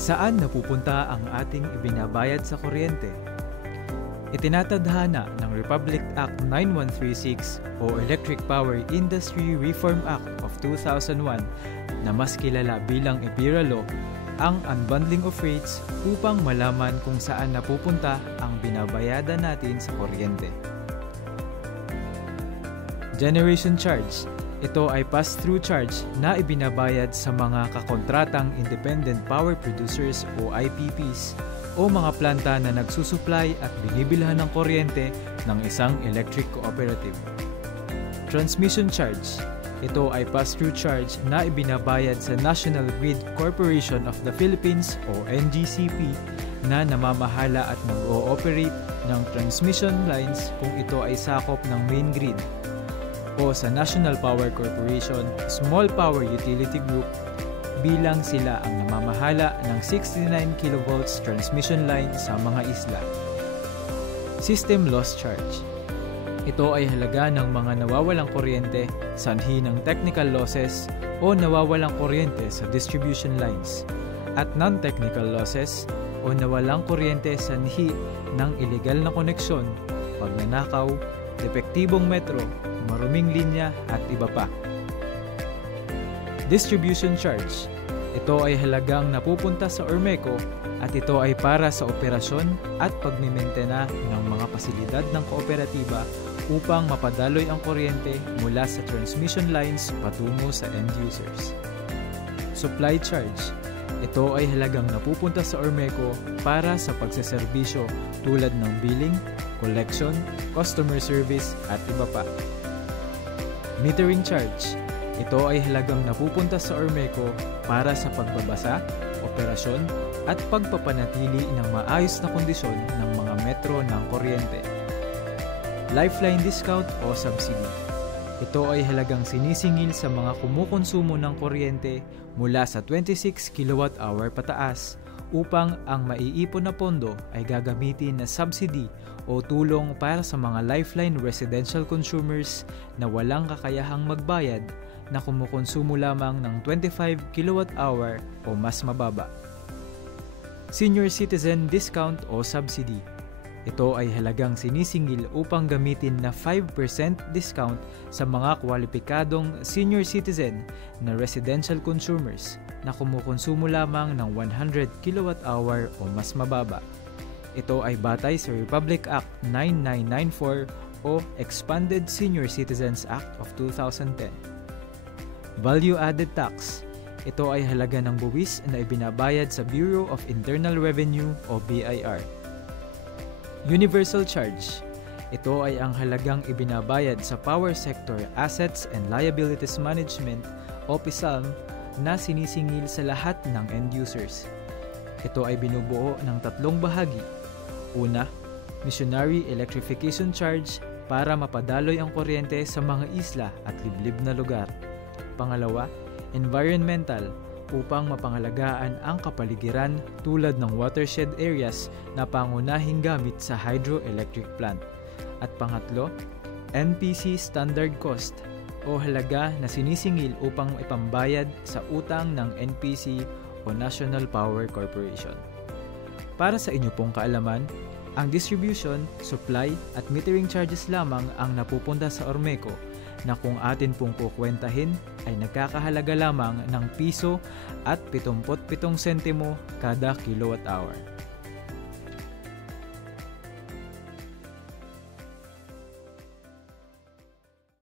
Saan napupunta ang ating ibinabayad sa kuryente? Itinatadhana ng Republic Act 9136 o Electric Power Industry Reform Act of 2001 na mas kilala bilang EPIRA Law ang unbundling of rates upang malaman kung saan napupunta ang binabayadan natin sa kuryente. Generation Charge. Ito ay pass-through charge na ibinabayad sa mga kakontratang Independent Power Producers o IPPs o mga planta na nagsusupply at binibilhan ng kuryente ng isang electric cooperative. Transmission Charge. Ito ay pass-through charge na ibinabayad sa National Grid Corporation of the Philippines o NGCP na namamahala at nag-ooperate ng transmission lines kung ito ay sakop ng main grid, o sa National Power Corporation Small Power Utility Group bilang sila ang namamahala ng 69 kV transmission line sa mga isla. System Loss Charge. Ito ay halaga ng mga nawawalang kuryente sanhi ng technical losses o nawawalang kuryente sa distribution lines, at non-technical losses o nawalang kuryente sanhi ng illegal na koneksyon, pagnanakaw, depektibong metro, maruming linya at iba pa. Distribution Charge. Ito ay halagang napupunta sa Ormeco at ito ay para sa operasyon at pagmimentena ng mga pasilidad ng kooperatiba upang mapadaloy ang kuryente mula sa transmission lines patungo sa end users. Supply Charge. Ito ay halagang napupunta sa Ormeco para sa pagseserbisyo tulad ng billing, collection, customer service at iba pa. Metering Charge. Ito ay halagang napupunta sa Ormeco para sa pagbabasa, operasyon at pagpapanatili ng maayos na kondisyon ng mga metro ng kuryente. Lifeline Discount o Subsidy. Ito ay halagang sinisingil sa mga kumukonsumo ng kuryente mula sa 26 kWh pataas upang ang maiipon na pondo ay gagamitin na subsidy o tulong para sa mga lifeline residential consumers na walang kakayahang magbayad na kumukonsumo lamang ng 25 kWh o mas mababa. Senior Citizen Discount o Subsidy. Ito ay halagang sinisingil upang gamitin na 5% discount sa mga kwalipikadong senior citizen na residential consumers na kumukonsumo lamang ng 100 kWh o mas mababa. Ito ay batay sa Republic Act 9994 o Expanded Senior Citizens Act of 2010. Value Added Tax. Ito ay halaga ng buwis na ibinabayad sa Bureau of Internal Revenue o BIR. Universal Charge. Ito ay ang halagang ibinabayad sa Power Sector Assets and Liabilities Management o PSALM na sinisingil sa lahat ng end users. Ito ay binubuo ng tatlong bahagi. Una, Missionary Electrification Charge para mapadaloy ang kuryente sa mga isla at liblib na lugar. Pangalawa, Environmental upang mapangalagaan ang kapaligiran tulad ng watershed areas na pangunahing gamit sa hydroelectric plant. At pangatlo, NPC Standard Cost o halaga na sinisingil upang ipambayad sa utang ng NPC o National Power Corporation. Para sa inyo pong kaalaman, ang distribution, supply at metering charges lamang ang napupunta sa Ormeco na kung atin pong kukwentahin ay nagkakahalaga lamang ng piso at 77 sentimo kada kilowatt hour.